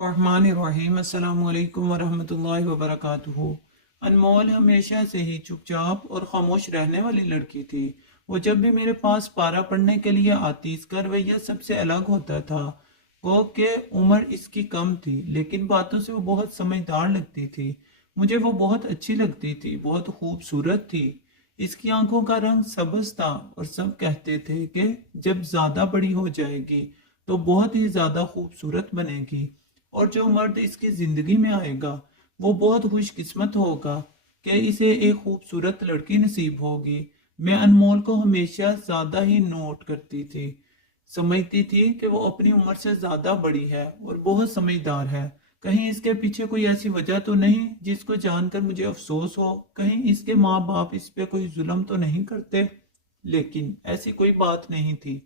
रहमानिर्रहीम। अस्सलाम वालेकुम वरहमतुल्लाहि वबरकातुहू। अनमोल हमेशा से ही चुपचाप और खामोश रहने वाली लड़की थी। वो जब भी मेरे पास पारा पढ़ने के लिए आती, इसका रवैया सबसे अलग होता था। गो के उम्र इसकी कम थी, लेकिन बातों से वो बहुत समझदार लगती थी। मुझे वो बहुत अच्छी लगती थी, बहुत खूबसूरत थी। इसकी आंखों का रंग सब्ज था और सब कहते थे कि जब ज्यादा बड़ी हो जाएगी तो बहुत ही ज्यादा खूबसूरत बनेगी, और जो मर्द इसकी जिंदगी में आएगा वो बहुत खुशकिस्मत होगा कि इसे एक खूबसूरत लड़की नसीब होगी। मैं अनमोल को हमेशा ज्यादा ही नोट करती थी, समझती थी कि वो अपनी उम्र से ज्यादा बड़ी है और बहुत समझदार है। कहीं इसके पीछे कोई ऐसी वजह तो नहीं जिसको जानकर मुझे अफसोस हो, कहीं इसके माँ बाप इस पे कोई जुल्म तो नहीं करते। लेकिन ऐसी कोई बात नहीं थी,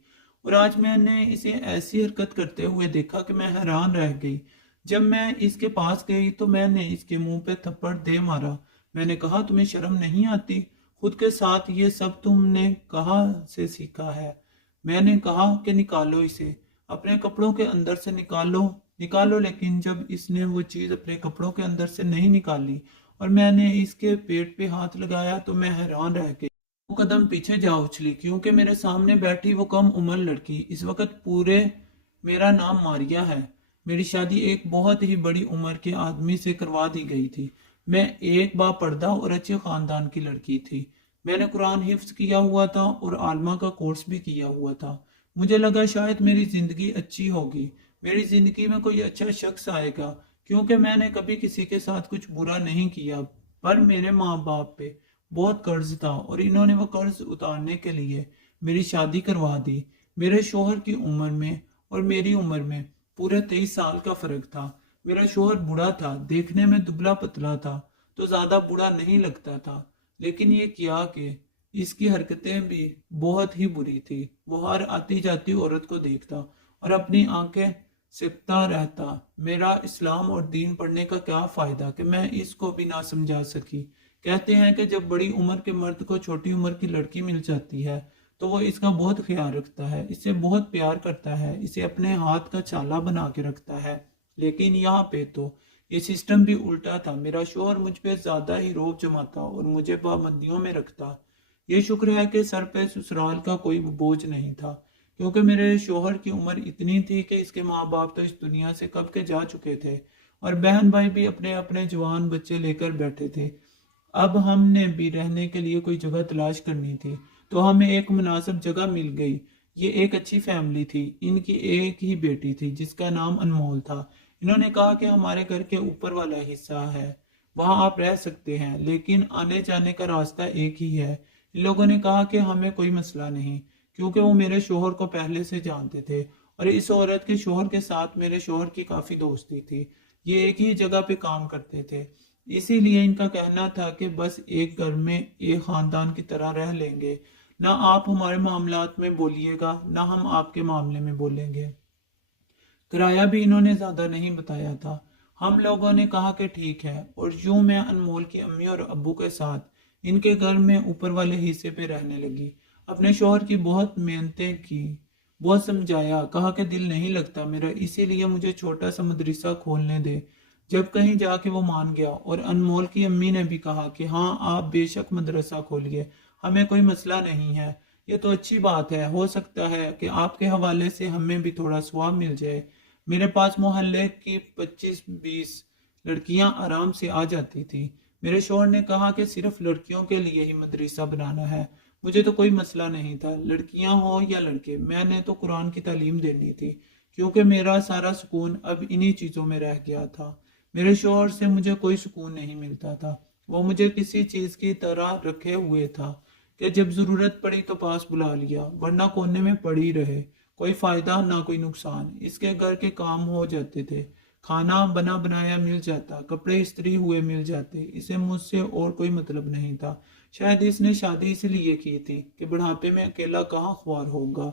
और आज मैंने इसे ऐसी हरकत करते हुए देखा कि मैं हैरान रह गई। जब मैं इसके पास गई तो मैंने इसके मुंह पे थप्पड़ दे मारा। मैंने कहा, तुम्हें शर्म नहीं आती? खुद के साथ ये सब तुमने कहाँ से सीखा है? मैंने कहा कि निकालो इसे, अपने कपड़ों के अंदर से निकालो, निकालो। लेकिन जब इसने वो चीज अपने कपड़ों के अंदर से नहीं निकाली और मैंने इसके पेट पे हाथ लगाया तो मैं हैरान रह गई। वो कदम पीछे जा उछली, क्योंकि मेरे सामने बैठी वो कम उम्र लड़की इस वक्त पूरे मेरा नाम मारिया है। मेरी शादी एक बहुत ही बड़ी उम्र के आदमी से करवा दी गई थी। मैं एक बापर्दा और अच्छे खानदान की लड़की थी। मैंने कुरान हिफ्ज किया हुआ था और आलमा का कोर्स भी किया हुआ था। मुझे लगा शायद मेरी जिंदगी अच्छी होगी, मेरी जिंदगी में कोई अच्छा शख्स आएगा, क्योंकि मैंने कभी किसी के साथ कुछ बुरा नहीं किया। पर मेरे माँ बाप पे बहुत कर्ज था और इन्होंने वो कर्ज उतारने के लिए मेरी शादी करवा दी। मेरे शोहर की उम्र में और मेरी उम्र में पूरे 23 साल का फर्क था। मेरा शोहर बूढ़ा था, देखने में दुबला पतला था, तो ज्यादा बूढ़ा नहीं लगता था। लेकिन ये किया कि इसकी हरकतें भी बहुत ही बुरी थी। वो हर आती जाती औरत को देखता और अपनी आंखें सिकता रहता। मेरा इस्लाम और दीन पढ़ने का क्या फायदा कि मैं इसको भी ना समझा सकी। कहते हैं कि जब बड़ी उम्र के मर्द को छोटी उम्र की लड़की मिल जाती है तो वो इसका बहुत ख्याल रखता है, इससे बहुत प्यार करता है, इसे अपने हाथ का छाला बना के रखता है। लेकिन यहाँ पे तो ये सिस्टम भी उल्टा था। मेरा शोहर मुझ पे ज्यादा ही रौब जमाता और मुझे पाबंदियों में रखता। ये शुक्र है कि सर पे ससुराल का कोई बोझ नहीं था, क्योंकि मेरे शोहर की उम्र इतनी थी कि इसके माँ बाप तो इस दुनिया से कब के जा चुके थे और बहन भाई भी अपने अपने जवान बच्चे लेकर बैठे थे। अब हमने भी रहने के लिए कोई जगह तलाश करनी थी, तो हमें एक मुनासिब जगह मिल गई। ये एक अच्छी फैमिली थी। इनकी एक ही बेटी थी जिसका नाम अनमोल था। इन्होंने कहा कि हमारे घर के ऊपर वाला हिस्सा है, वहां आप रह सकते हैं, लेकिन आने जाने का रास्ता एक ही है। इन लोगों ने कहा कि हमें कोई मसला नहीं, क्योंकि वो मेरे शोहर को पहले से जानते थे और इस औरत के शोहर के साथ मेरे शोहर की काफी दोस्ती थी। ये एक ही जगह पे काम करते थे, इसीलिए इनका कहना था कि बस एक घर में एक खानदान की तरह रह लेंगे। ना आप हमारे मामलात में बोलिएगा, ना हम आपके मामले में बोलेंगे। किराया भी इन्होंने ज्यादा नहीं बताया था। हम लोगों ने कहा कि ठीक है, और यूं मैं अनमोल की अम्मी और अब्बू के साथ इनके घर में ऊपर वाले हिस्से पे रहने लगी। अपने शोहर की बहुत मेहनतें की, बहुत समझाया, कहा कि दिल नहीं लगता मेरा, इसीलिए मुझे छोटा सा मदरसा खोलने दे। जब कहीं जाके वो मान गया, और अनमोल की अम्मी ने भी कहा कि हाँ आप बेशक मदरसा खोलिए, हमें कोई मसला नहीं है। ये तो अच्छी बात है, हो सकता है कि आपके हवाले से हमें भी थोड़ा स्वाब मिल जाए। मेरे पास मोहल्ले की 25-20 लड़कियां आराम से आ जाती थी। मेरे शोहर ने कहा कि सिर्फ लड़कियों के लिए ही मदरसा बनाना है। मुझे तो कोई मसला नहीं था, लड़कियां हो या लड़के, मैंने तो कुरान की तालीम देनी थी, क्योंकि मेरा सारा सुकून अब इन्हीं चीजों में रह गया था। मेरे शोहर से मुझे कोई सुकून नहीं मिलता था। वो मुझे किसी चीज की तरह रखे हुए था कि जब जरूरत पड़ी तो पास बुला लिया, वरना कोने में पड़ी रहे। कोई फायदा ना कोई नुकसान, इसके घर के काम हो जाते थे, खाना बना बनाया मिल जाता, कपड़े इस्त्री हुए मिल जाते। इसे मुझसे और कोई मतलब नहीं था। शायद इसने शादी इसलिए की थी कि बुढ़ापे में अकेला कहाँ ख्वार होगा।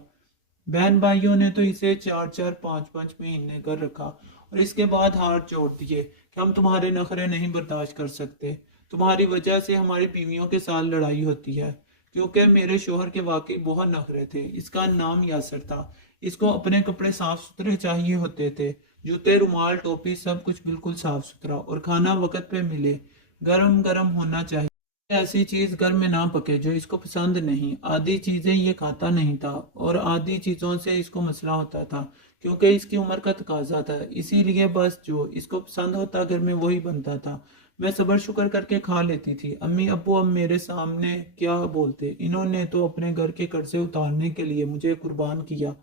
बहन भाइयों ने तो इसे 4-4 5-5 महीने कर रखा और इसके बाद हाथ जोड़ दिए कि हम तुम्हारे नखरे नहीं बर्दाश्त कर सकते, तुम्हारी वजह से हमारी बीवियों के साथ लड़ाई होती है। क्योंकि मेरे शोहर के वाकई बहुत नखरे थे। इसका नाम यासर था। इसको अपने कपड़े साफ सुथरे चाहिए होते थे, जूते, रुमाल, टोपी, सब कुछ बिल्कुल साफ सुथरा, और खाना वक्त पे मिले, गरम गरम होना चाहिए। ऐसी चीज घर में ना पके जो इसको पसंद नहीं। आधी चीजें ये खाता नहीं था और आधी चीजों से इसको मसला होता था, क्योंकि इसकी उम्र का तकाजा था। इसीलिए बस जो इसको पसंद होता घर में वही बनता था। मैं सबर शुक्र करके खा लेती थी। अम्मी अब्बू अब मेरे सामने क्या बोलते, इन्होंने तो अपने घर के कर्जे उतारने के लिए मुझे कुर्बान किया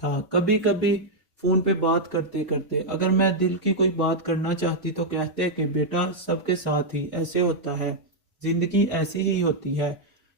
था। कभी कभी फोन पे बात करते करते अगर मैं दिल की कोई बात करना चाहती तो कहते कि बेटा, सबके साथ ही ऐसे होता है, जिंदगी ऐसी ही होती है,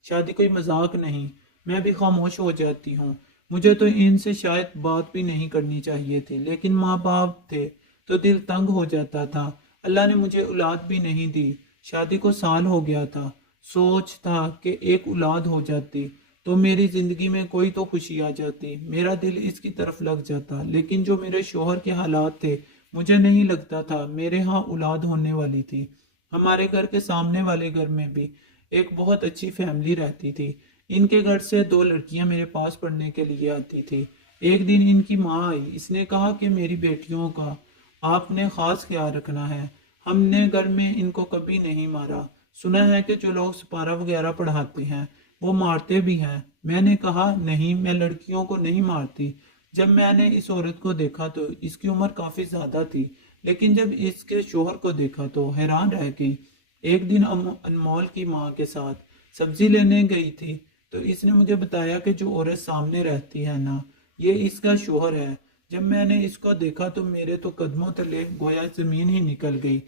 शादी कोई मजाक नहीं। मैं भी खामोश हो जाती हूँ। मुझे तो इनसे शायद बात भी नहीं करनी चाहिए थी, लेकिन माँ बाप थे तो दिल तंग हो जाता था। अल्लाह ने मुझे औलाद भी नहीं दी। शादी को साल हो गया था। सोच था कि एक औलाद हो जाती तो मेरी जिंदगी में कोई तो खुशी आ जाती, मेरा दिल इसकी तरफ लग जाता। लेकिन जो मेरे शोहर के हालात थे, मुझे नहीं लगता था मेरे यहाँ औलाद होने वाली थी। हमारे घर के सामने वाले घर में भी एक बहुत अच्छी फैमिली रहती थी। इनके घर से दो लड़कियां मेरे पास पढ़ने के लिए आती थी। एक दिन इनकी माँ आई। इसने कहा कि मेरी बेटियों का आपने खास ख्याल रखना है। हमने घर में इनको कभी नहीं मारा। सुना है कि जो लोग सिपारा वगैरह पढ़ाते हैं वो मारते भी हैं। मैंने कहा नहीं, मैं लड़कियों को नहीं मारती। जब मैंने इस औरत को देखा तो इसकी उम्र काफी ज्यादा थी, लेकिन जब इसके शोहर को देखा तो हैरान रह गई। एक दिन अनमोल की माँ के साथ सब्जी लेने गई थी तो इसने मुझे बताया कि जो औरत सामने रहती है ना, ये इसका शोहर है। जब मैंने इसको देखा तो मेरे तो कदमों तले गोया जमीन ही निकल गई।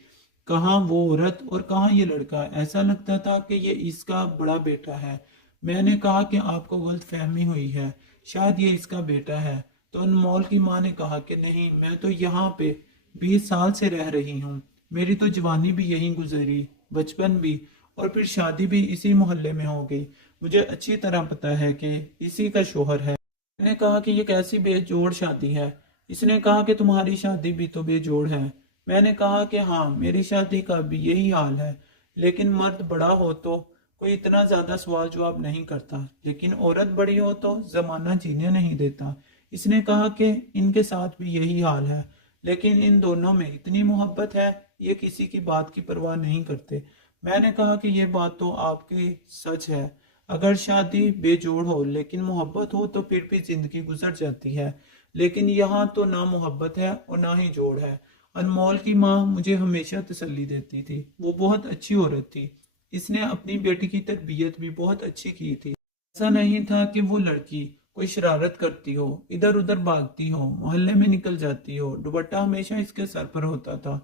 कहाँ वो औरत और कहाँ ये लड़का। ऐसा लगता था कि ये इसका बड़ा बेटा है। मैंने कहा कि आपको गलत फहमी हुई है, शायद ये इसका बेटा है। तो अनमोल की माँ ने कहा कि नहीं, मैं तो यहाँ पे 20 साल से रह रही हूँ। मेरी तो जवानी भी यहीं गुजरी, बचपन भी, और फिर शादी भी इसी मोहल्ले में हो गई। मुझे अच्छी तरह पता है कि इसी का शोहर है। मैंने कहा कि ये कैसी बेजोड़ शादी है। इसने कहा कि तुम्हारी शादी भी तो बेजोड़ है। मैंने कहा कि हाँ, मेरी शादी का भी यही हाल है, लेकिन मर्द बड़ा हो तो कोई इतना ज्यादा सवाल जवाब नहीं करता, लेकिन औरत बड़ी हो तो जमाना जीने नहीं देता। इसने कहा कि इनके साथ भी यही हाल है, लेकिन इन दोनों में इतनी मोहब्बत है, ये किसी की बात की परवाह नहीं करते। मैंने कहा कि ये बात तो आपकी सच है। अगर शादी बेजोड़ हो लेकिन मोहब्बत हो तो फिर भी जिंदगी गुजर जाती है, लेकिन यहाँ तो ना मोहब्बत है और ना ही जोड़ है। अनमोल की माँ मुझे हमेशा तसल्ली देती थी। वो बहुत अच्छी औरत थी। इसने अपनी बेटी की तरबियत भी बहुत अच्छी की थी। ऐसा नहीं था कि वो लड़की कोई शरारत करती हो, इधर उधर भागती हो, मोहल्ले में निकल जाती हो। दुपट्टा हमेशा इसके सर पर होता था।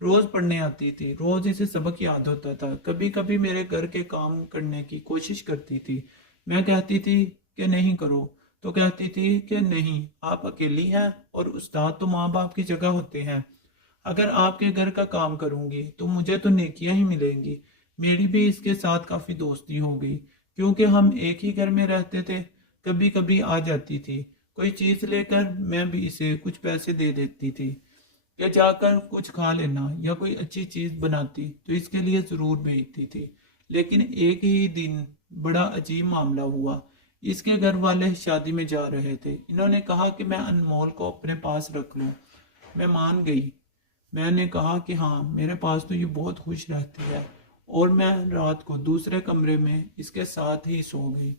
रोज पढ़ने आती थी, रोज इसे सबक याद होता था। कभी कभी मेरे घर के काम करने की कोशिश करती थी। मैं कहती थी कि नहीं करो, तो कहती थी कि नहीं, आप अकेली हैं और उस्ताद तो माँ बाप की जगह होते हैं। अगर आपके घर का काम करूंगी तो मुझे तो नेकियां ही मिलेंगी। मेरी भी इसके साथ काफी दोस्ती हो गई, क्योंकि हम एक ही घर में रहते थे। कभी कभी आ जाती थी कोई चीज लेकर, मैं भी इसे कुछ पैसे दे देती थी या जाकर कुछ खा लेना, या कोई अच्छी चीज बनाती तो इसके लिए जरूर भेजती थी। लेकिन एक ही दिन बड़ा अजीब मामला हुआ। इसके घर वाले शादी में जा रहे थे। इन्होंने कहा कि मैं अनमोल को अपने पास रख लूं। मैं मान गई। मैंने कहा कि हाँ, मेरे पास तो ये बहुत खुश रहती है, और मैं रात को दूसरे कमरे में इसके साथ ही सो गई।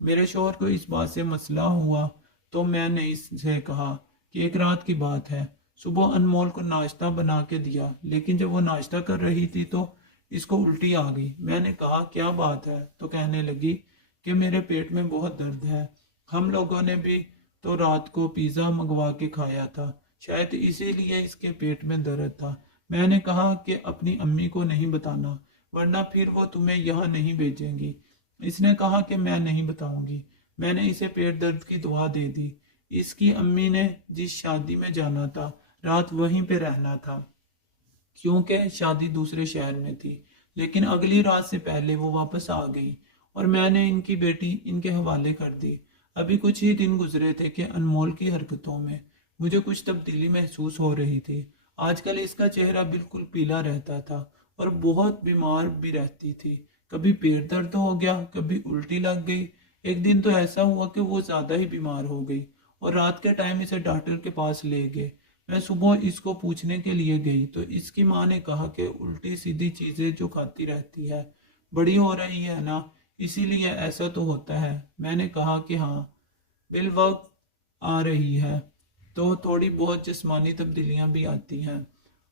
मेरे शौहर को इस बात से मसला हुआ तो मैंने इससे कहा कि एक रात की बात है। सुबह अनमोल को नाश्ता बना के दिया, लेकिन जब वो नाश्ता कर रही थी तो इसको उल्टी आ गई। मैंने कहा क्या बात है, तो कहने लगी कि मेरे पेट में बहुत दर्द है। हम लोगों ने भी तो रात को पिज्जा मंगवा के खाया था, शायद इसीलिए इसके पेट में दर्द था। मैंने कहा कि अपनी अम्मी को नहीं बताना, वरना फिर वो तुम्हें यहाँ नहीं भेजेंगी। इसने कहा कि मैं नहीं बताऊंगी। मैंने इसे पेट दर्द की दवा दे दी। इसकी अम्मी ने जिस शादी में जाना था, रात वहीं पे रहना था, क्योंकि शादी दूसरे शहर में थी। लेकिन अगली रात से पहले वो वापस आ गई और मैंने इनकी बेटी इनके हवाले कर दी। अभी कुछ ही दिन गुजरे थे कि अनमोल की हरकतों में मुझे कुछ तब्दीली महसूस हो रही थी। आजकल इसका चेहरा बिल्कुल पीला रहता था और बहुत बीमार भी रहती थी। कभी पेट दर्द हो गया, कभी उल्टी लग गई। एक दिन तो ऐसा हुआ कि वो ज्यादा ही बीमार हो गई और रात के टाइम इसे डॉक्टर के पास ले गए। मैं सुबह इसको पूछने के लिए गई तो इसकी माँ ने कहा कि उल्टी सीधी चीजें जो खाती रहती है, बड़ी हो रही है ना, इसीलिए ऐसा तो होता है। मैंने कहा कि हाँ, बिल वक्त आ रही है तो थोड़ी बहुत जिस्मानी तब्दीलियां भी आती हैं।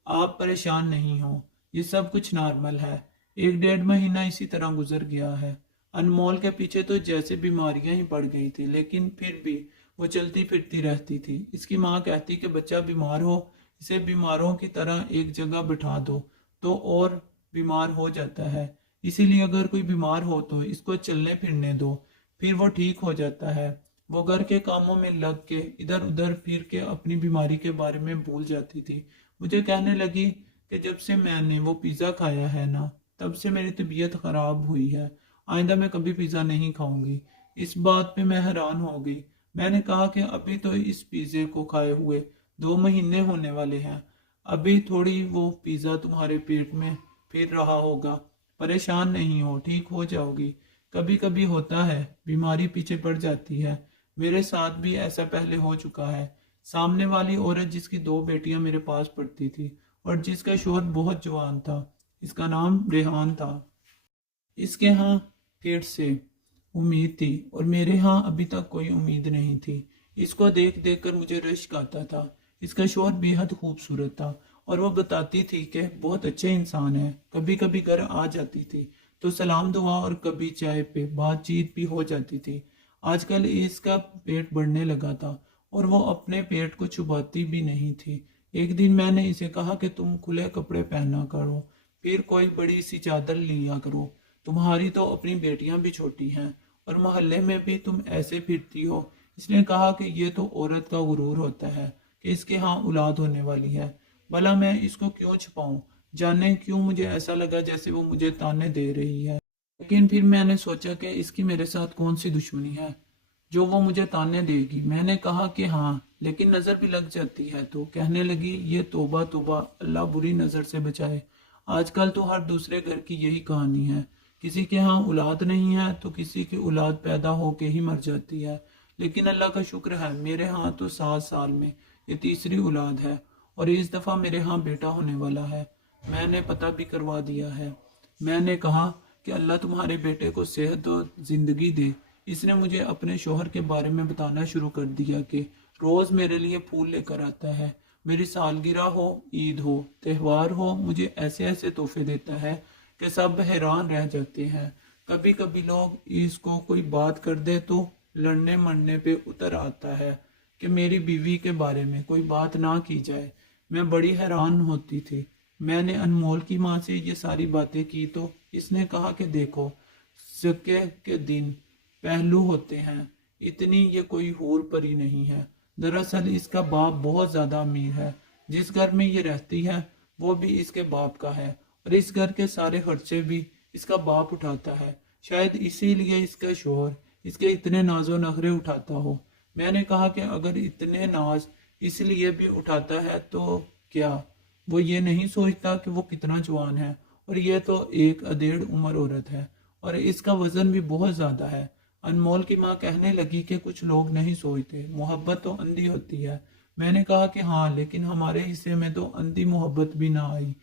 आप परेशान नहीं हो, ये सब कुछ नॉर्मल है। 1 डेढ़ महीना इसी तरह गुजर गया है। अनमोल के पीछे तो जैसे बीमारियां ही पड़ गई थी, लेकिन फिर भी वो चलती फिरती रहती थी। इसकी माँ कहती कि बच्चा बीमार हो, इसे बीमारों की तरह एक जगह बिठा दो तो और बीमार हो जाता है। इसीलिए अगर कोई बीमार हो तो इसको चलने फिरने दो, फिर वो ठीक हो जाता है। वो घर के कामों में लग के इधर उधर फिर के अपनी बीमारी के बारे में भूल जाती थी। मुझे कहने लगी कि जब से मैंने वो पिज़्ज़ा खाया है ना, तब से मेरी तबीयत खराब हुई है। आइंदा मैं कभी पिज़्ज़ा नहीं खाऊंगी। इस बात पे मैं हैरान हो गई। मैंने कहा कि अभी तो इस पिज़्ज़े को खाए हुए 2 महीने होने वाले हैं। अभी थोड़ी वो पिज़्ज़ा तुम्हारे पेट में फिर रहा होगा। परेशान नहीं हो, ठीक हो जाओगी। कभी कभी होता है, बीमारी पीछे पड़ जाती है। मेरे साथ भी ऐसा पहले हो चुका है। सामने वाली औरत जिसकी 2 बेटियां मेरे पास पढ़ती थी और जिसका शौहर बहुत जवान था, इसका नाम रेहान था। इसके यहाँ फिर से उम्मीद थी और मेरे यहाँ अभी तक कोई उम्मीद नहीं थी। इसको देख देख कर मुझे रश्क आता था। इसका शौहर बेहद खूबसूरत था और वो बताती थी कि बहुत अच्छे इंसान है। कभी कभी घर आ जाती थी तो सलाम दुआ और कभी चाय पे बातचीत भी हो जाती थी। आजकल इसका पेट बढ़ने लगा था और वो अपने पेट को छुपाती भी नहीं थी। एक दिन मैंने इसे कहा कि तुम खुले कपड़े पहना करो, फिर कोई बड़ी सी चादर लिया करो। तुम्हारी तो अपनी बेटियां भी छोटी हैं और मोहल्ले में भी तुम ऐसे फिरती हो। इसने कहा कि ये तो औरत का गुरूर होता है कि इसके यहाँ औलाद होने वाली है। भला मैं इसको क्यों छुपाऊं? जाने क्यों मुझे ऐसा लगा जैसे वो मुझे ताने दे रही है। लेकिन फिर मैंने सोचा कि इसकी मेरे साथ कौन सी दुश्मनी है जो वो मुझे ताने देगी। मैंने कहा कि हाँ, लेकिन नजर भी लग जाती है। तो कहने लगी, ये तौबा तौबा, अल्लाह बुरी नजर से बचाए। आजकल तो हर दूसरे घर की यही कहानी है। किसी के यहाँ औलाद नहीं है तो किसी की औलाद पैदा होके ही मर जाती है। लेकिन अल्लाह का शुक्र है, मेरे यहाँ तो 7 साल में ये तीसरी औलाद है और इस दफा मेरे यहाँ बेटा होने वाला है। मैंने पता भी करवा दिया है। मैंने कहा कि अल्लाह तुम्हारे बेटे को सेहत और जिंदगी दे। इसने मुझे अपने शोहर के बारे में बताना शुरू कर दिया कि रोज मेरे लिए फूल लेकर आता है। मेरी सालगिरह हो, ईद हो, त्योहार हो, मुझे ऐसे ऐसे तोहफे देता है कि सब हैरान रह जाते हैं। कभी कभी लोग इसको कोई बात कर दे तो लड़ने मरने पे उतर आता है कि मेरी बीवी के बारे में कोई बात ना की जाए। मैं बड़ी हैरान होती थी। मैंने अनमोल की माँ से ये सारी बातें की तो इसने कहा कि देखो, सिक्के के दिन पहलू होते हैं, इतनी ये कोई हूर परी नहीं है। दरअसल इसका बाप बहुत ज्यादा अमीर है। जिस घर में ये रहती है वो भी इसके बाप का है और इस घर के सारे खर्चे भी इसका बाप उठाता है। शायद इसीलिए इसका शोहर इसके इतने नाजो नखरे उठाता हो। मैंने कहा कि अगर इतने नाज इसलिए भी उठाता है तो क्या वो ये नहीं सोचता कि वो कितना जवान है? और ये तो एक अधेड़ उम्र औरत है और इसका वजन भी बहुत ज्यादा है। अनमोल की माँ कहने लगी कि कुछ लोग नहीं सोचते, मोहब्बत तो अंधी होती है। मैंने कहा कि हाँ, लेकिन हमारे हिस्से में तो अंधी मोहब्बत भी ना आई।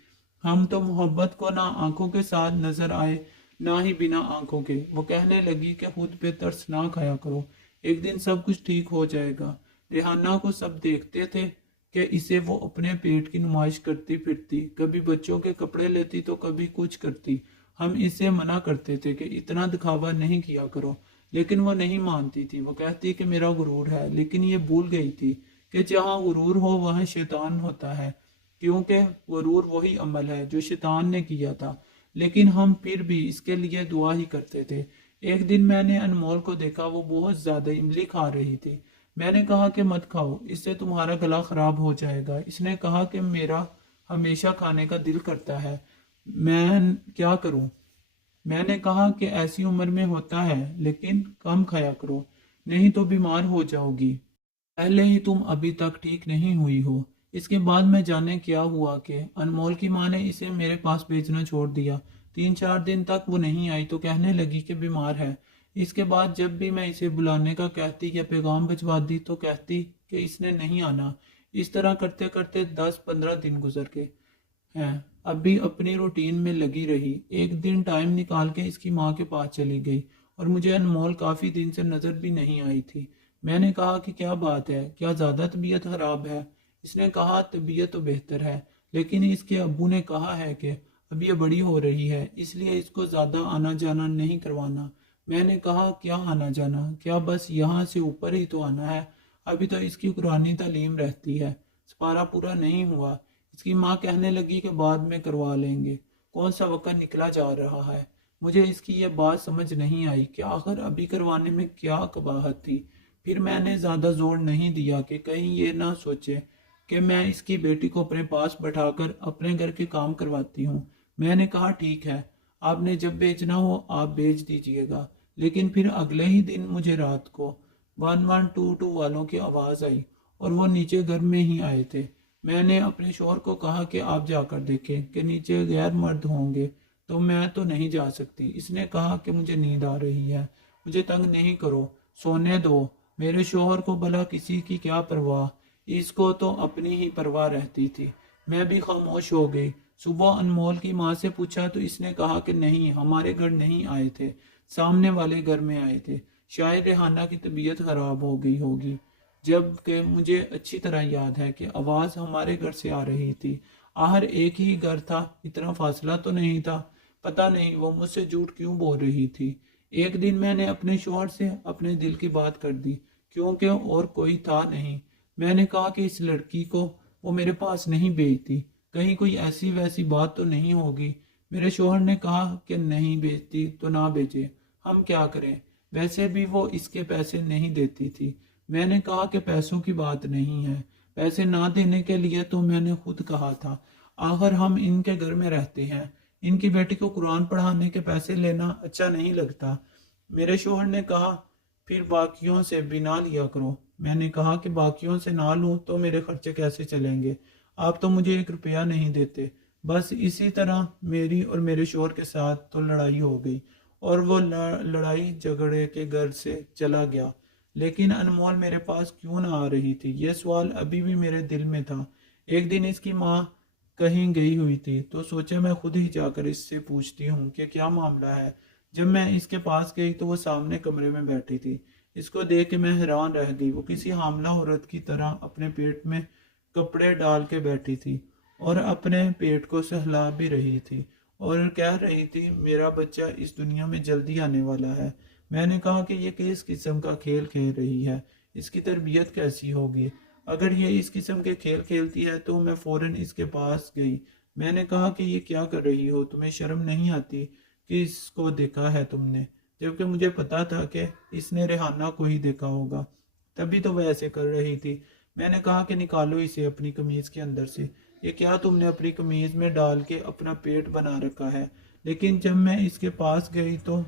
हम तो मोहब्बत को ना आंखों के साथ नजर आए, ना ही बिना आंखों के। वो कहने लगी कि खुद पे तरस ना खाया करो, एक दिन सब कुछ ठीक हो जाएगा। रेहाना को सब देखते थे कि इसे वो अपने पेट की नुमाइश करती फिरती, कभी बच्चों के कपड़े लेती तो कभी कुछ करती। हम इसे मना करते थे कि इतना दिखावा नहीं किया करो, लेकिन वो नहीं मानती थी। वो कहती कि मेरा गुरूर है, लेकिन ये भूल गई थी कि जहाँ गुरूर हो वहाँ शैतान होता है, क्योंकि गुरूर वही अमल है जो शैतान ने किया था। लेकिन हम फिर भी इसके लिए दुआ ही करते थे। एक दिन मैंने अनमोल को देखा, वो बहुत ज्यादा इमली खा रही थी। मैंने कहा कि मत खाओ, इससे तुम्हारा गला खराब हो जाएगा। इसने कहा कि मेरा हमेशा खाने का दिल करता है, मैं क्या करूं? मैंने कहा कि ऐसी उम्र में होता है, लेकिन कम खाया करो, नहीं तो बीमार हो जाओगी। पहले ही तुम अभी तक ठीक नहीं हुई हो। इसके बाद मैं जाने क्या हुआ कि अनमोल की माँ ने इसे मेरे पास भेजना छोड़ दिया। 3-4 दिन तक वो नहीं आई तो कहने लगी कि बीमार है। इसके बाद जब भी मैं इसे बुलाने का कहती या पैगाम भिजवा दी तो कहती कि इसने नहीं आना। इस तरह करते करते 10-15 दिन गुजर गए हैं। अब भी अपनी रूटीन में लगी रही। एक दिन टाइम निकाल के इसकी माँ के पास चली गई और मुझे अनमोल काफ़ी दिन से नज़र भी नहीं आई थी। मैंने कहा कि क्या बात है, क्या ज़्यादा तबीयत खराब है? इसने कहा तबीयत तो बेहतर है, लेकिन इसके अब्बू ने कहा है कि अब ये बड़ी हो रही है, इसलिए इसको ज़्यादा आना जाना नहीं करवाना। मैंने कहा क्या आना जाना, क्या बस यहाँ से ऊपर ही तो आना है? अभी तो इसकी कुरानी तालीम रहती है, सपारा पूरा नहीं हुआ। इसकी माँ कहने लगी कि बाद में करवा लेंगे। कौन सा वक्त निकला जा रहा है। मुझे इसकी यह बात समझ नहीं आई कि आखिर अभी करवाने में क्या कबाहत थी। फिर मैंने ज़्यादा जोर नहीं दिया कि कहीं ये ना सोचे कि मैं इसकी बेटी को अपने पास बैठाकर अपने घर के काम करवाती हूँ। मैंने कहा ठीक है, आपने जब बेचना हो आप बेच दीजिएगा। लेकिन फिर अगले ही दिन मुझे रात को 1122 वालों की आवाज़ आई और वो नीचे घर में ही आए थे। मैंने अपने शोहर को कहा कि आप जाकर देखें कि नीचे गैर मर्द होंगे, तो मैं तो नहीं जा सकती। इसने कहा कि मुझे नींद आ रही है, मुझे तंग नहीं करो, सोने दो। मेरे शोहर को भला किसी की क्या परवाह, इसको तो अपनी ही परवाह रहती थी। मैं भी खामोश हो गई। सुबह अनमोल की माँ से पूछा तो इसने कहा कि नहीं, हमारे घर नहीं आए थे, सामने वाले घर में आए थे। शायद रेहाना की तबीयत खराब हो गई होगी। जबकि मुझे अच्छी तरह याद है कि आवाज़ हमारे घर से आ रही थी। आहर एक ही घर था, इतना फासला तो नहीं था। पता नहीं वो मुझसे झूठ क्यों बोल रही थी। एक दिन मैंने अपने शौहर से अपने दिल की बात कर दी, क्योंकि और कोई था नहीं। मैंने कहा कि इस लड़की को वो मेरे पास नहीं भेजती, कहीं कोई ऐसी वैसी बात तो नहीं होगी। मेरे शौहर ने कहा कि नहीं भेजती तो ना भेजे, हम क्या करें, वैसे भी वो इसके पैसे नहीं देती थी। मैंने कहा कि पैसों की बात नहीं है, पैसे ना देने के लिए तो मैंने खुद कहा था, आखिर हम इनके घर में रहते हैं, इनकी बेटी को कुरान पढ़ाने के पैसे लेना अच्छा नहीं लगता। मेरे शोहर ने कहा फिर बाकियों से भी ना लिया करो। मैंने कहा कि बाकियों से ना लूं तो मेरे खर्चे कैसे चलेंगे, आप तो मुझे 1 रुपया नहीं देते। बस इसी तरह मेरी और मेरे शोहर के साथ तो लड़ाई हो गई और वो लड़ाई झगड़े के घर से चला गया। लेकिन अनमोल मेरे पास क्यों ना आ रही थी, यह सवाल अभी भी मेरे दिल में था। एक दिन इसकी माँ कहीं गई हुई थी तो सोचा मैं खुद ही जाकर इससे पूछती हूँ कि क्या मामला है। जब मैं इसके पास गई तो वो सामने कमरे में बैठी थी। इसको देख के मैं हैरान रह गई। वो किसी हामला औरत की तरह अपने पेट में कपड़े डाल के बैठी थी और अपने पेट को सहला भी रही थी और कह रही थी मेरा बच्चा इस दुनिया में जल्दी आने वाला है। मैंने कहा कि ये किस किस्म का खेल खेल रही है, इसकी तरबियत कैसी होगी। अगर ये इस किस्म के खेल खेलती है तो मैं फौरन इसके पास गई। मैंने कहा कि ये क्या कर रही हो, तुम्हें शर्म नहीं आती कि इसको देखा है तुमने, जबकि मुझे पता था कि इसने रेहाना को ही देखा होगा, तभी तो वह ऐसे कर रही थी। मैंने कहा कि निकालो इसे अपनी कमीज के अंदर से, ये क्या तुमने अपनी कमीज में डाल के अपना पेट बना रखा है। लेकिन जब मैं इसके पास गई तो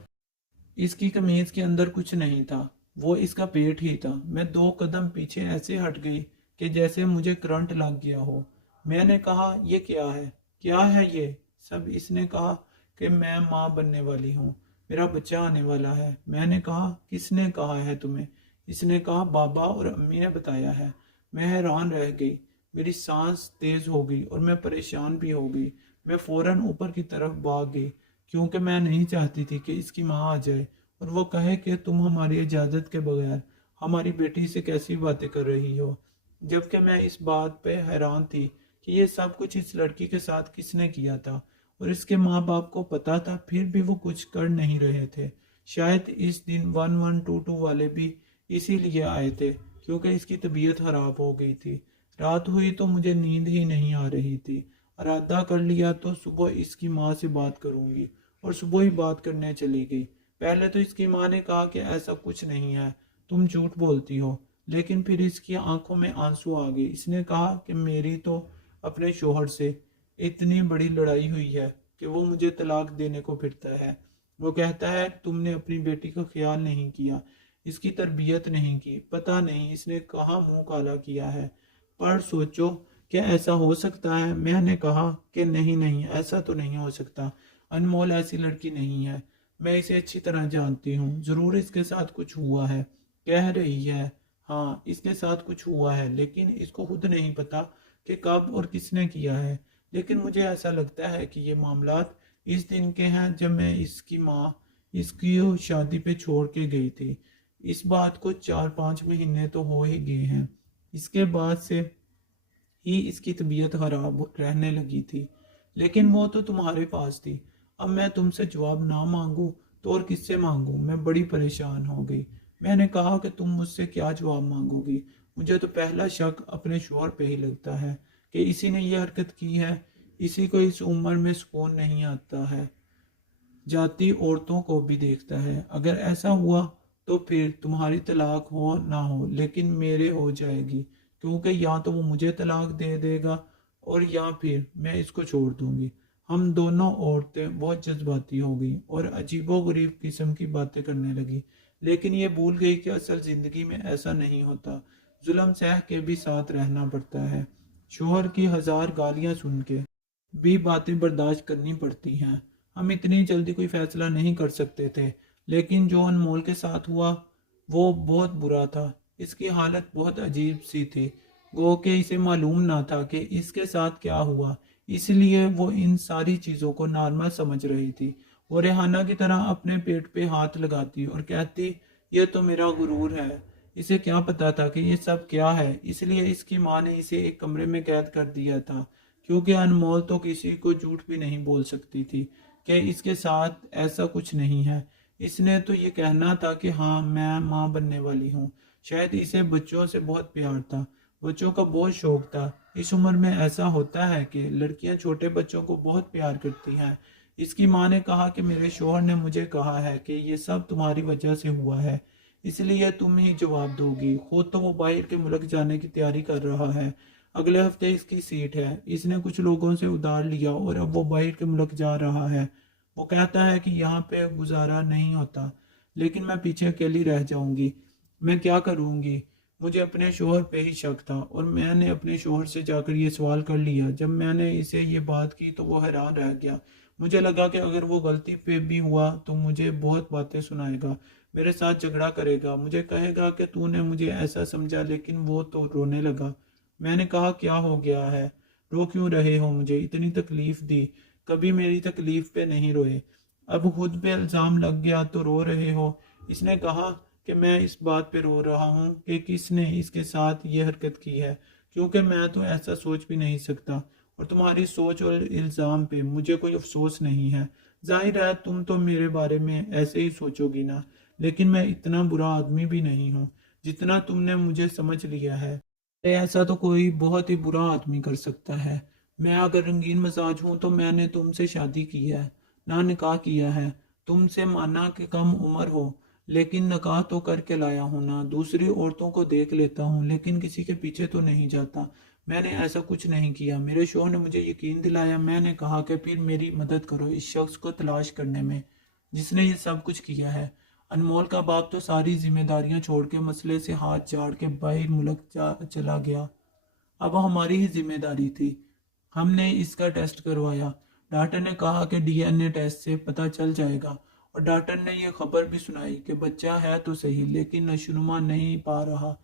इसकी कमीज के अंदर कुछ नहीं था, वो इसका पेट ही था। मैं 2 कदम पीछे ऐसे हट गई कि जैसे मुझे करंट लग गया हो। मैंने कहा ये क्या है ये सब। इसने कहा कि मैं माँ बनने वाली हूँ, मेरा बच्चा आने वाला है। मैंने कहा किसने कहा है तुम्हें। इसने कहा बाबा और अम्मी ने बताया है। मैं हैरान रह गई, मेरी सांस तेज हो गई और मैं परेशान भी हो गई। मैं फौरन ऊपर की तरफ भाग गई, क्योंकि मैं नहीं चाहती थी कि इसकी माँ आ जाए और वो कहे कि तुम हमारी इजाज़त के बगैर हमारी बेटी से कैसी बातें कर रही हो। जबकि मैं इस बात पे हैरान थी कि ये सब कुछ इस लड़की के साथ किसने किया था और इसके माँ बाप को पता था, फिर भी वो कुछ कर नहीं रहे थे। शायद इस दिन 1122 वाले भी इसीलिए आए थे, क्योंकि इसकी तबीयत खराब हो गई थी। रात हुई तो मुझे नींद ही नहीं आ रही थी। इरादा कर लिया तो सुबह इसकी माँ से बात करूंगी और सुबह ही बात करने चली गई। पहले तो इसकी माँ ने कहा कि ऐसा कुछ नहीं है, तुम झूठ बोलती हो। लेकिन फिर इसकी आंखों में आंसू आ गए। इसने कहा कि मेरी तो अपने शोहर से इतनी बड़ी लड़ाई हुई है कि वो मुझे तलाक देने को फिरता है। वो कहता है तुमने अपनी बेटी का ख्याल नहीं किया, इसकी तरबियत नहीं की, पता नहीं इसने कहाँ मुंह काला किया है। पर सोचो, क्या ऐसा हो सकता है। मैंने कहा कि नहीं नहीं, ऐसा तो नहीं हो सकता, अनमोल ऐसी लड़की नहीं है, मैं इसे अच्छी तरह जानती हूँ, जरूर इसके साथ कुछ हुआ है। कह रही है हाँ, इसके साथ कुछ हुआ है, लेकिन इसको खुद नहीं पता कि कब और किसने किया है। लेकिन मुझे ऐसा लगता है कि ये मामलात इस दिन के हैं जब मैं इसकी माँ इसकी शादी पे छोड़ के गई थी। इस बात को 4-5 महीने तो हो ही गए हैं। इसके बाद से ही इसकी तबीयत खराब रहने लगी थी, लेकिन वो तो तुम्हारे पास थी। अब मैं तुमसे जवाब ना मांगू तो और किससे मांगू? मैं बड़ी परेशान हो गई। मैंने कहा कि तुम मुझसे क्या जवाब मांगोगी? मुझे तो पहला शक अपने शोहर पे ही लगता है कि इसी ने ये हरकत की है। इसी को इस उम्र में सुकून नहीं आता है, जाती औरतों को भी देखता है। अगर ऐसा हुआ तो फिर तुम्हारी तलाक हो ना हो, लेकिन मेरे हो जाएगी, क्योंकि या तो वो मुझे तलाक दे देगा और या फिर मैं इसको छोड़ दूंगी। हम दोनों औरतें बहुत जज्बाती हो गई और अजीबोगरीब किस्म की बातें करने लगी, लेकिन ये भूल गई कि असल जिंदगी में ऐसा नहीं होता। जुल्म सह के भी साथ रहना पड़ता है। शोहर की 1000 गालियां सुन के भी बातें बर्दाश्त करनी पड़ती हैं। हम इतनी जल्दी कोई फैसला नहीं कर सकते थे, लेकिन जो अनमोल के साथ हुआ वो बहुत बुरा था। इसकी हालत बहुत अजीब सी थी, गो के इसे मालूम ना था कि इसके साथ क्या हुआ, इसलिए वो इन सारी चीज़ों को नॉर्मल समझ रही थी। वो रेहाना की तरह अपने पेट पे हाथ लगाती और कहती, ये तो मेरा गुरूर है। इसे क्या पता था कि ये सब क्या है, इसलिए इसकी माँ ने इसे एक कमरे में कैद कर दिया था, क्योंकि अनमोल तो किसी को झूठ भी नहीं बोल सकती थी कि इसके साथ ऐसा कुछ नहीं है। इसने तो ये कहना था कि हाँ, मैं माँ बनने वाली हूँ। शायद इसे बच्चों से बहुत प्यार था, बच्चों का बहुत शौक था। इस उम्र में ऐसा होता है कि लड़कियां छोटे बच्चों को बहुत प्यार करती हैं। इसकी माँ ने कहा कि मेरे शौहर ने मुझे कहा है कि ये सब तुम्हारी वजह से हुआ है, इसलिए तुम ही जवाब दोगी। खुद तो वो बाहर के मुल्क जाने की तैयारी कर रहा है, अगले हफ्ते इसकी सीट है। इसने कुछ लोगों से उधार लिया और अब वो बाहर के मुल्क जा रहा है। वो कहता है कि यहाँ पे गुजारा नहीं होता, लेकिन मैं पीछे अकेली रह जाऊंगी। मैं क्या करूंगी? मुझे अपने शोहर पे ही शक था और मैंने अपने शोहर से जाकर ये सवाल कर लिया। जब मैंने इसे ये बात की तो वो हैरान रह गया। मुझे लगा कि अगर वो गलती पे भी हुआ तो मुझे बहुत बातें सुनाएगा, मेरे साथ झगड़ा करेगा, मुझे कहेगा कि तूने मुझे ऐसा समझा। लेकिन वो तो रोने लगा। मैंने कहा, क्या हो गया है? रो क्यों रहे हो? मुझे इतनी तकलीफ दी, कभी मेरी तकलीफ पे नहीं रोए, अब खुद पे इल्ज़ाम लग गया तो रो रहे हो। इसने कहा कि मैं इस बात पे रो रहा हूँ कि किसने इसके साथ ये हरकत की है, क्योंकि मैं तो ऐसा सोच भी नहीं सकता और तुम्हारी सोच और इल्ज़ाम पे मुझे कोई अफसोस नहीं है। जाहिर है तुम तो मेरे बारे में ऐसे ही सोचोगी ना, लेकिन मैं इतना बुरा आदमी भी नहीं हूँ जितना तुमने मुझे समझ लिया है। ऐसा तो कोई बहुत ही बुरा आदमी कर सकता है। मैं अगर रंगीन मिजाज हूं तो मैंने तुमसे शादी की है, ना निकाह किया है। तुमसे माना कि कम उम्र हो, लेकिन निकाह तो करके लाया हूं ना। दूसरी औरतों को देख लेता हूं, लेकिन किसी के पीछे तो नहीं जाता। मैंने ऐसा कुछ नहीं किया। मेरे शौहर ने मुझे यकीन दिलाया। मैंने कहा कि फिर मेरी मदद करो इस शख्स को तलाश करने में जिसने ये सब कुछ किया है। अनमोल का बाप तो सारी जिम्मेदारियां छोड़ के मसले से हाथ झाड़ के बाहर मुल्क चला गया। अब हमारी ही जिम्मेदारी थी। हमने इसका टेस्ट करवाया। डॉक्टर ने कहा कि डीएनए टेस्ट से पता चल जाएगा, और डॉक्टर ने यह खबर भी सुनाई कि बच्चा है तो सही लेकिन नशोनुमा नहीं पा रहा,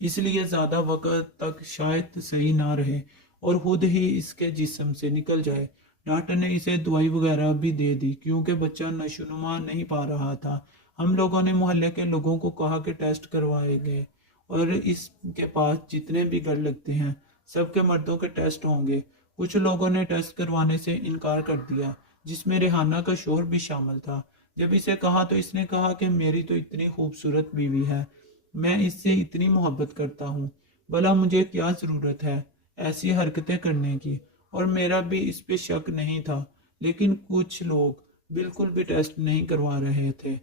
इसलिए ज़्यादा वक्त तक शायद सही ना रहे और खुद ही इसके जिस्म से निकल जाए। डॉक्टर ने इसे दवाई वगैरह भी दे दी क्योंकि बच्चा नशोनुमा नहीं पा रहा था। हम लोगों ने मोहल्ले के लोगों को कहा कि टेस्ट करवाए गए और इसके पास जितने भी घर लगते हैं सबके मर्दों के टेस्ट होंगे। कुछ लोगों ने टेस्ट करवाने से इनकार कर दिया, जिसमें रेहाना का शोहर भी शामिल था। जब इसे कहा तो इसने कहा कि मेरी तो इतनी खूबसूरत बीवी है, मैं इससे इतनी मोहब्बत करता हूँ, भला मुझे क्या ज़रूरत है ऐसी हरकतें करने की। और मेरा भी इस पे शक नहीं था, लेकिन कुछ लोग बिल्कुल भी टेस्ट नहीं करवा रहे थे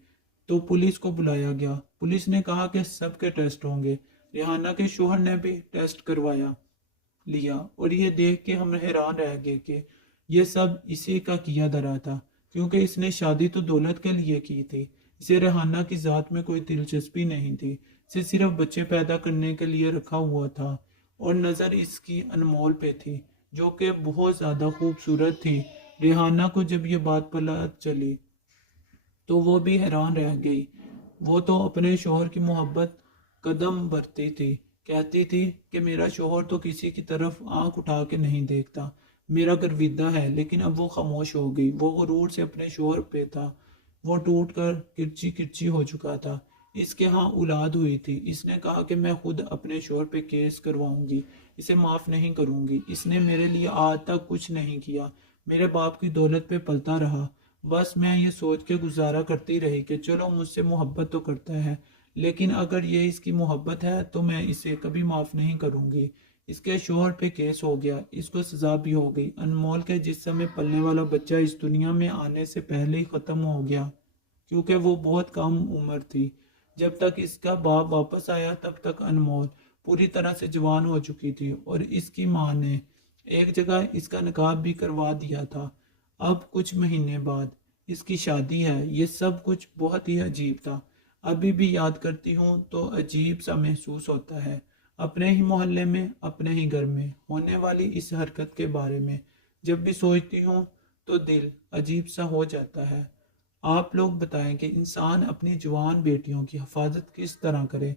तो पुलिस को बुलाया गया। पुलिस ने कहा कि सबके टेस्ट होंगे। रेहाना के शोहर ने भी टेस्ट करवाया लिया और ये देख के हम हैरान रह गए कि ये सब इसी का किया धरा था, क्योंकि इसने शादी तो दौलत के लिए की थी। इसे रेहाना की जात में कोई दिलचस्पी नहीं थी, इसे सिर्फ बच्चे पैदा करने के लिए रखा हुआ था। और नज़र इसकी अनमोल पे थी, जो कि बहुत ज़्यादा खूबसूरत थी। रेहाना को जब ये बात पता चली तो वो भी हैरान रह गई। वो तो अपने शोहर की मोहब्बत قدم بڑھتی تھی، کہتی تھی کہ میرا شوہر تو کسی کی طرف آنکھ اٹھا کے نہیں دیکھتا، میرا گرویدہ ہے۔ لیکن اب وہ خاموش ہو گئی۔ وہ غرور سے اپنے شوہر پہ تھا، وہ ٹوٹ کر کرچی کرچی ہو چکا تھا۔ اس کے ہاں اولاد ہوئی تھی۔ اس نے کہا کہ میں خود اپنے شوہر پہ کیس کرواؤں گی، اسے معاف نہیں کروں گی، اس نے میرے لیے آج تک کچھ نہیں کیا، میرے باپ کی دولت پہ پلتا رہا۔ بس میں یہ سوچ کے گزارا کرتی رہی کہ چلو مجھ سے محبت تو کرتا ہے، لیکن اگر یہ اس کی محبت ہے تو میں اسے کبھی معاف نہیں کروں گی۔ اس کے شوہر پہ کیس ہو گیا، اس کو سزا بھی ہو گئی۔ انمول کے جسم میں پلنے والا بچہ اس دنیا میں آنے سے پہلے ہی ختم ہو گیا، کیونکہ وہ بہت کم عمر تھی۔ جب تک اس کا باپ واپس آیا تب تک انمول پوری طرح سے جوان ہو چکی تھی، اور اس کی ماں نے ایک جگہ اس کا نکاح بھی کروا دیا تھا۔ اب کچھ مہینے بعد اس کی شادی ہے۔ یہ سب کچھ بہت ہی عجیب تھا۔ ابھی بھی یاد کرتی ہوں تو عجیب سا محسوس ہوتا ہے، اپنے ہی محلے میں، اپنے ہی گھر میں ہونے والی اس حرکت کے بارے میں جب بھی سوچتی ہوں تو دل عجیب سا ہو جاتا ہے۔ آپ لوگ بتائیں کہ انسان اپنی جوان بیٹیوں کی حفاظت کس طرح کرے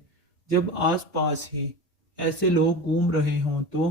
جب آس پاس ہی ایسے لوگ گھوم رہے ہوں تو